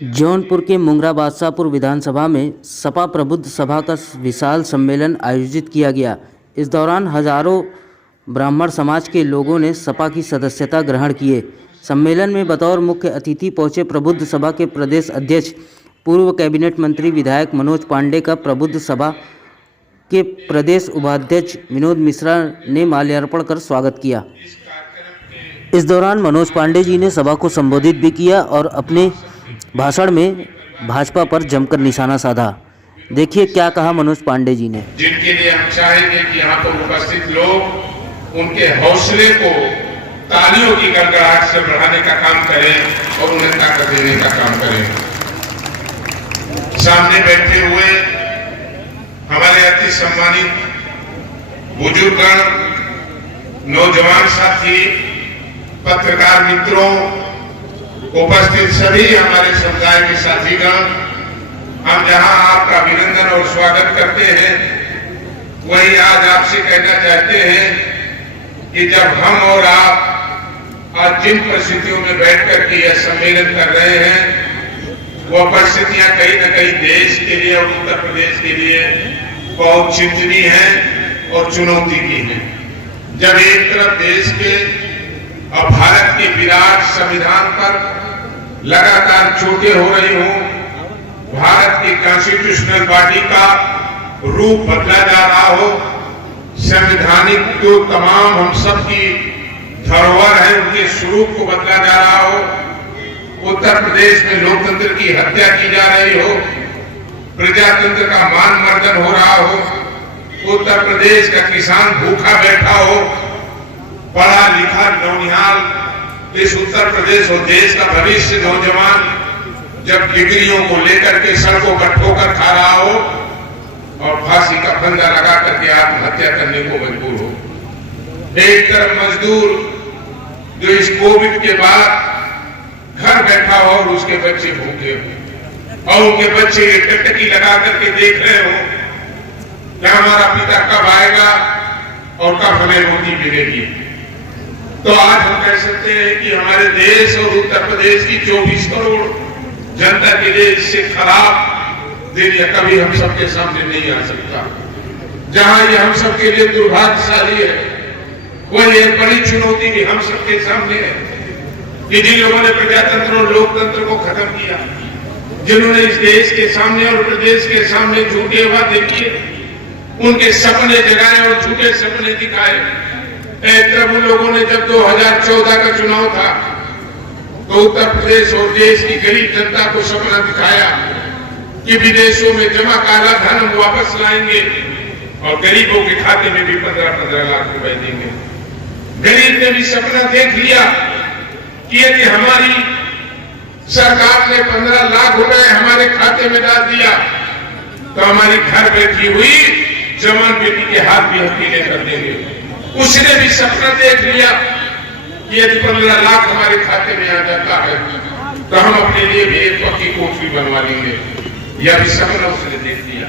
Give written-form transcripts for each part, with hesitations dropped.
जौनपुर के मुंगरा बादशाहपुर विधानसभा में सपा प्रबुद्ध सभा का विशाल सम्मेलन आयोजित किया गया। इस दौरान हजारों ब्राह्मण समाज के लोगों ने सपा की सदस्यता ग्रहण किए। सम्मेलन में बतौर मुख्य अतिथि पहुंचे प्रबुद्ध सभा के प्रदेश अध्यक्ष पूर्व कैबिनेट मंत्री विधायक मनोज पांडे का प्रबुद्ध सभा के प्रदेश उपाध्यक्ष विनोद मिश्रा ने माल्यार्पण कर स्वागत किया। इस दौरान मनोज पांडे जी ने सभा को संबोधित भी किया और अपने भाषण में भाजपा पर जमकर निशाना साधा। देखिए क्या कहा मनोज पांडे जी ने। जिनके लिए हम चाहेंगे कि यहाँ पर उपस्थित लोग उनके हौसले को तालियों की गड़गड़ाहट से बढ़ाने का काम करें और उन्हें ताकत देने का काम करें। सामने बैठे हुए हमारे अति सम्मानित बुजुर्गगण, नौजवान साथी, पत्रकार मित्रों, उपस्थित सभी हमारे समुदाय के साथीगण, हम जहां आपका अभिनंदन और स्वागत करते हैं, वही आज आपसे कहना चाहते हैं कि जब हम और आप आज जिन परिस्थितियों में बैठकर के यह सम्मेलन कर रहे हैं, वह परिस्थितियां कहीं न कहीं देश के लिए और उत्तर प्रदेश के लिए बहुत चिंतनीय हैं और चुनौती की हैं। जब एक तरफ देश के और भारत के विराट संविधान पर लगातार चोटें हो रही हो, भारत की कॉन्स्टिट्यूशनल बॉडी का रूप बदला जा रहा हो, संवैधानिक जो तमाम हम सब की धरोहर है उनके स्वरूप को बदला जा रहा हो, उत्तर प्रदेश में लोकतंत्र की हत्या की जा रही हो, प्रजातंत्र का मान मर्दन हो रहा हो, उत्तर प्रदेश का किसान भूखा बैठा हो, पढ़ा लिखा नौनिहाल इस उत्तर प्रदेश और देश का भविष्य नौजवान जब डिग्रियों को लेकर के सड़कों पर ठोकर खा रहा हो और फांसी का फंदा लगा करके आत्महत्या करने को मजबूर हो। एक तरफ मजदूर जो इस कोविड के बाद घर बैठा हो और उसके बच्चे भूखे हो और उनके बच्चे ये टकटकी लगा करके देख रहे हो कि हमारा पिता कब आएगा और कब हमें रोटी मिलेगी। तो आज हम कह सकते हैं कि हमारे देश और उत्तर प्रदेश की 24 करोड़ जनता के लिए इससे खराब दिन या कभी हम सबके सामने नहीं आ सकता। जहां ये हम सबके लिए दुर्भाग्यशाली है, वही एक बड़ी चुनौती भी हम सबके सामने है कि जिन लोगों ने प्रजातंत्र और लोकतंत्र को खत्म किया, जिन्होंने इस देश के सामने और प्रदेश के सामने झूठे वादे किए, उनके सपने जगाए और झूठे सपने दिखाए। एक तरफ उन लोगों ने जब 2014 का चुनाव था तो उत्तर प्रदेश और देश की गरीब जनता को सपना दिखाया कि विदेशों में जमा काला धन हम वापस लाएंगे और गरीबों के खाते में भी 15-15 लाख रुपए देंगे। गरीब ने भी सपना देख लिया कि यदि हमारी सरकार ने 15 लाख रुपए हमारे खाते में डाल दिया तो हमारी घर बैठी हुई जवान बेटी के हाथ भी हम पीले कर देंगे। उसने भी सपना देख लिया कि यदि 15 लाख हमारे खाते में आ जाता है तो हम अपने लिए भी एक पक्की कोठरी बनवा लेंगे। यह भी सपना उसने देख लिया।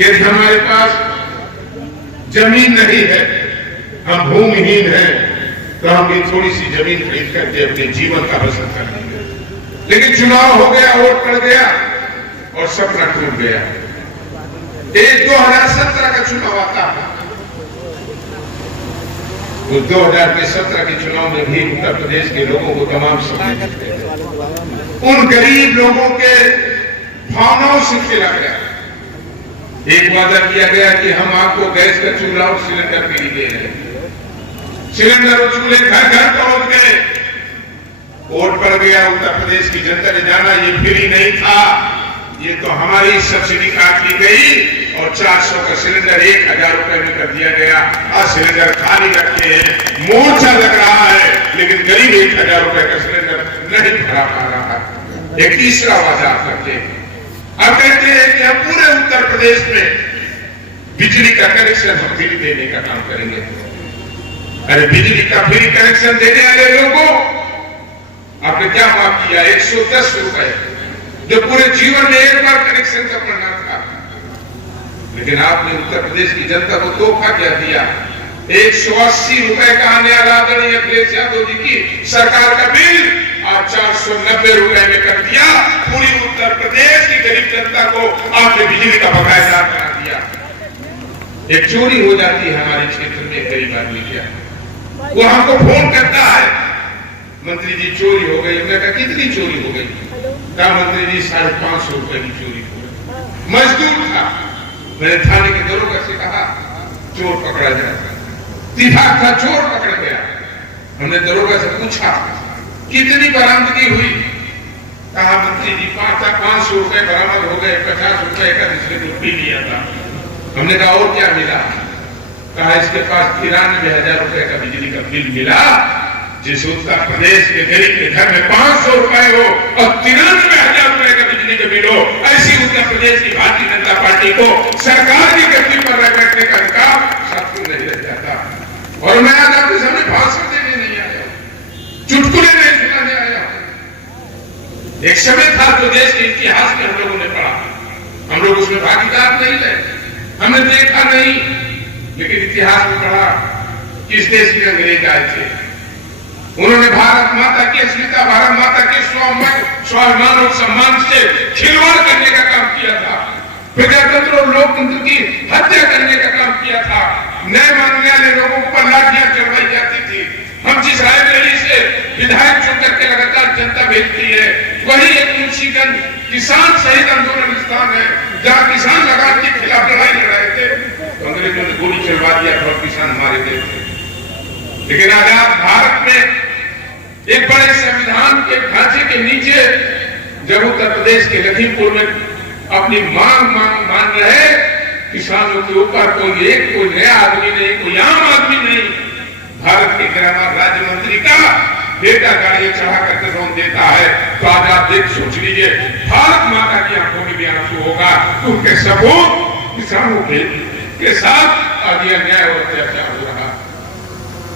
यदि हमारे पास जमीन नहीं है, हम भूमिहीन हैं, तो हम ये थोड़ी सी जमीन खरीद करके अपने जीवन का बसर कर लेंगे। लेकिन चुनाव हो गया, वोट पड़ गया और सपना टूट गया। एक 2017 का चुनाव आता है, तो 2017 के चुनाव में भी उत्तर प्रदेश के लोगों को तमाम सपने उन गरीब लोगों के भावनाओं से खेला गया। एक वादा किया गया कि हम आपको गैस का चूल्हा और सिलेंडर फ्री दे रहे हैं। सिलेंडर और चूल्हे घर घर पहुंच गए। वोट पड़ गया, उत्तर प्रदेश की जनता ने जाना ये फ्री नहीं था, ये तो हमारी सब्सिडी काट ली गई और 400 का सिलेंडर 1000 रुपए में कर दिया गया। आज सिलेंडर खाली रखे हैं, मोर्चा लग रहा है, लेकिन गरीब 1000 रुपए का सिलेंडर नहीं भरा पा रहा है। एक तीसरा वादा करके अब कहते हैं कि हम पूरे उत्तर प्रदेश में बिजली का कनेक्शन हम फ्री देने का काम करेंगे। अरे बिजली का फ्री कनेक्शन देने वाले लोगों आपने क्या माफ किया? 110 रुपए, जो पूरे जीवन में एक बार कनेक्शन का पड़ना था। लेकिन आपने उत्तर प्रदेश की जनता को तोहफा क्या दिया? 180 रुपए का आने वाला आदरणीय अखिलेश यादव जी की सरकार का बिल आप आज 490 रुपए में कर दिया। पूरी उत्तर प्रदेश की गरीब जनता को आपने बिजली का बकाया करा दिया। एक चोरी हो जाती है हमारे क्षेत्र में, गरीब आदमी क्या, वो हमको फोन करता है, मंत्री जी चोरी हो गई। मैंने कहा कितनी चोरी हो गई? कहा मंत्री जी 550 रुपए की चोरी हो गई। मजदूर था, मैंने थाने के दरोगा से कहा चोर पकड़ा जाए। दिमाग था, चोर पकड़ गया। हमने दरोगा से पूछा कितनी बरामदगी हुई? कहा मंत्री जी 500 रुपए बरामद हो गए, 50 रुपए का इसने भी लिया था। हमने कहा और क्या मिला? कहा इसके पास 93,000 रुपए का बिजली का बिल मिला। जिस उत्तर प्रदेश के गरीब के घर में 500 रुपए हो और 93,000 रुपए का बिजली का बिल हो, ऐसी उत्तर प्रदेश की भारतीय जनता पार्टी को सरकार की गद्दी पर बैठने का अधिकार सबको नहीं रह जाता। और मैं आज आपके सामने भाषण देने नहीं आया, चुटकुले नहीं सुनाने आया। एक समय था जो देश के इतिहास में हम लोगों ने पढ़ा, हम लोग उसमें भागीदार नहीं रहे, हमने देखा नहीं, लेकिन इतिहास में पढ़ा किस देश में अंग्रेज आए थे। उन्होंने भारत माता की अस्मिता, भारत माता के स्वाभिमान और सम्मान से खिलवाड़ करने का काम किया था। प्रजातंत्र और लोकतंत्र की हत्या करने का काम किया था। नए मानने वाले लोगों पर लाठियां चलवाई जाती थी। हम जिस रायबरेली से विधायक चुन करके लगातार जनता भेजती है, वही एक मुंशीगंज किसान शहीद आंदोलन स्थान है, जहां किसान लगान के खिलाफ लड़ाई लड़ रहे थे तो अंग्रेजों ने गोली चलवा दिया और किसान मारे गए थे। लेकिन आजाद भारत में एक बड़े संविधान के ढांचे के नीचे जब उत्तर प्रदेश के लखीमपुर में अपनी मांग मान रहे किसानों के ऊपर कोई नया आदमी नहीं, कोई आम आदमी नहीं, भारत के ग्रामीण राज्य मंत्री का बेटा गाड़ी चढ़ा करके रोन देता है। तो आज आप देख सोच लीजिए, भारत माता की आंखों में भी आंसू होगा। उनके सबूत किसानों के साथ आज यह अन्याय और अत्याचार हो रहा।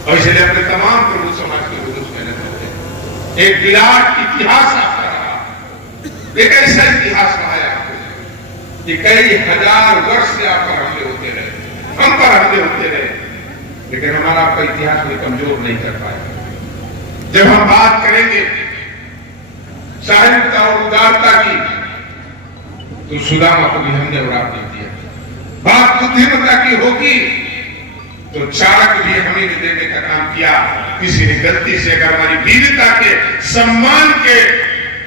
और इसलिए अपने तमाम प्रभु समाज के लोग मेहनत होते हैं। एक विराट इतिहास आपका रहा, एक ऐसा इतिहास रहा है आपको कि कई हजार वर्ष से आप पर हमले होते रहे, हम पर हमले होते रहे, लेकिन हमारा आपका इतिहास कोई कमजोर नहीं कर पाएगा। जब हम बात करेंगे साहित्यता और उदारता की, तो सुदामा को भी हमने और आपने दिया। बात बुद्धिमत्ता की होगी तो चाणक्य भी हमें देने का काम किया। किसी ने गलती से अगर हमारी वीरता के सम्मान के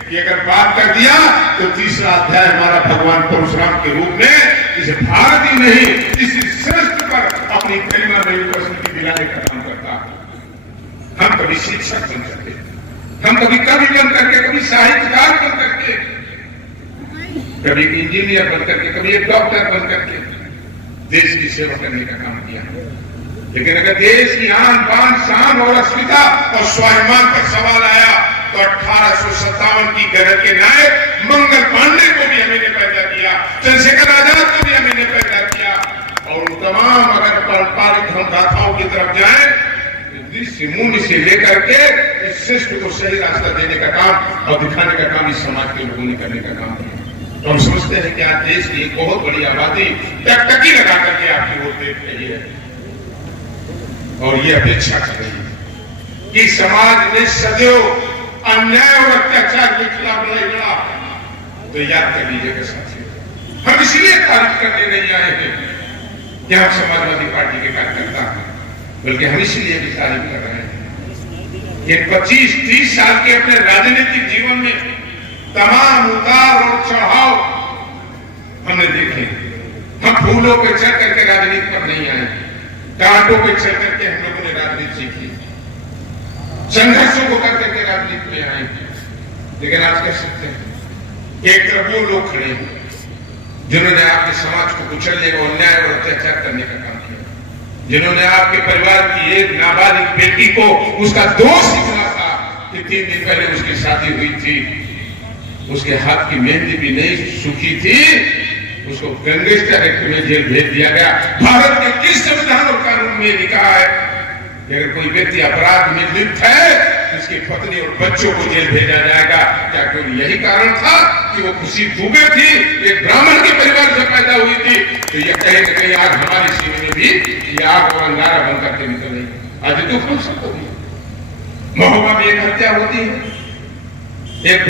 की अगर बात कर दिया तो तीसरा अध्याय हमारा भगवान परशुराम के रूप में इसे भारत ही नहीं इसी श्रेष्ठ पर अपनी गरिमा में उपस्थिति दिलाने का काम करता। हम कभी शिक्षक बन करके, हम कभी कवि बन करके, कभी साहित्यकार बन करके, कभी इंजीनियर बन करके, कभी एक डॉक्टर बन करके देश की सेवा करने का काम किया। लेकिन अगर देश की आन बान शान और अस्मिता और स्वाभिमान पर सवाल आया तो 1857 की गदर के नायक मंगल पांडे को भी हमने पैदा किया, चंद्रशेखर आजाद को भी हमने पैदा किया। और उन तमाम अगर पारंपरिक हम गाथाओं की तरफ जाएं, मुनि से लेकर के इस श्रेष्ठ को सही रास्ता देने का काम और दिखाने का काम इस समाज के लोगों ने करने का काम किया। तो हम समझते हैं कि आज देश की एक बहुत बड़ी आबादी टकटकी लगा करके आपकी ओर देख रही है और ये अपेक्षा कर रही है कि समाज ने सदैव अन्याय और अत्याचार के खिलाफ लड़ाई लड़ा। तो याद कर लीजिएगा साथियों, हम इसलिए तारीफ करने नहीं आए हैं कि हम समाजवादी पार्टी के कार्यकर्ता हैं, बल्कि हम इसलिए भी तारीफ कर रहे हैं कि 25-30 साल के अपने राजनीतिक जीवन में तमाम उतार और चढ़ाव हमने देखे। हम फूलों पे चढ़ करके राजनीति पर नहीं आए, कांटों पे चढ़ करके हम लोगों ने राजनीति सीखी, संघर्षों को कर करके राजनीति में आए। लेकिन आज कह सकते हैं एक तरफ वो लोग खड़े हैं जिन्होंने आपके समाज को कुचलने और अन्याय और अत्याचार करने का काम किया, जिन्होंने आपके परिवार की एक नाबालिग बेटी को उसका दोष इतना था कि 3 दिन पहले उसकी शादी हुई थी, उसके हाथ की मेहंदी भी नहीं सूखी थी, उसको गैंगस्टर एक्ट में जेल भेज दिया गया। भारत के किस संविधान और कानून में लिखा है कि अगर कोई व्यक्ति अपराध में लिप्त है उसकी पत्नी और बच्चों को जेल भेजा जाएगा? क्या केवल यही कारण था कि वो खुशी दुबे थी, एक ब्राह्मण के परिवार से पैदा हुई थी? तो ये कहीं न कहीं आज हमारे सीने में भी ये आग और अंगारा बन करके निकल रही। आज दुख हम सबको भी महोबा में एक हत्या होती है, एक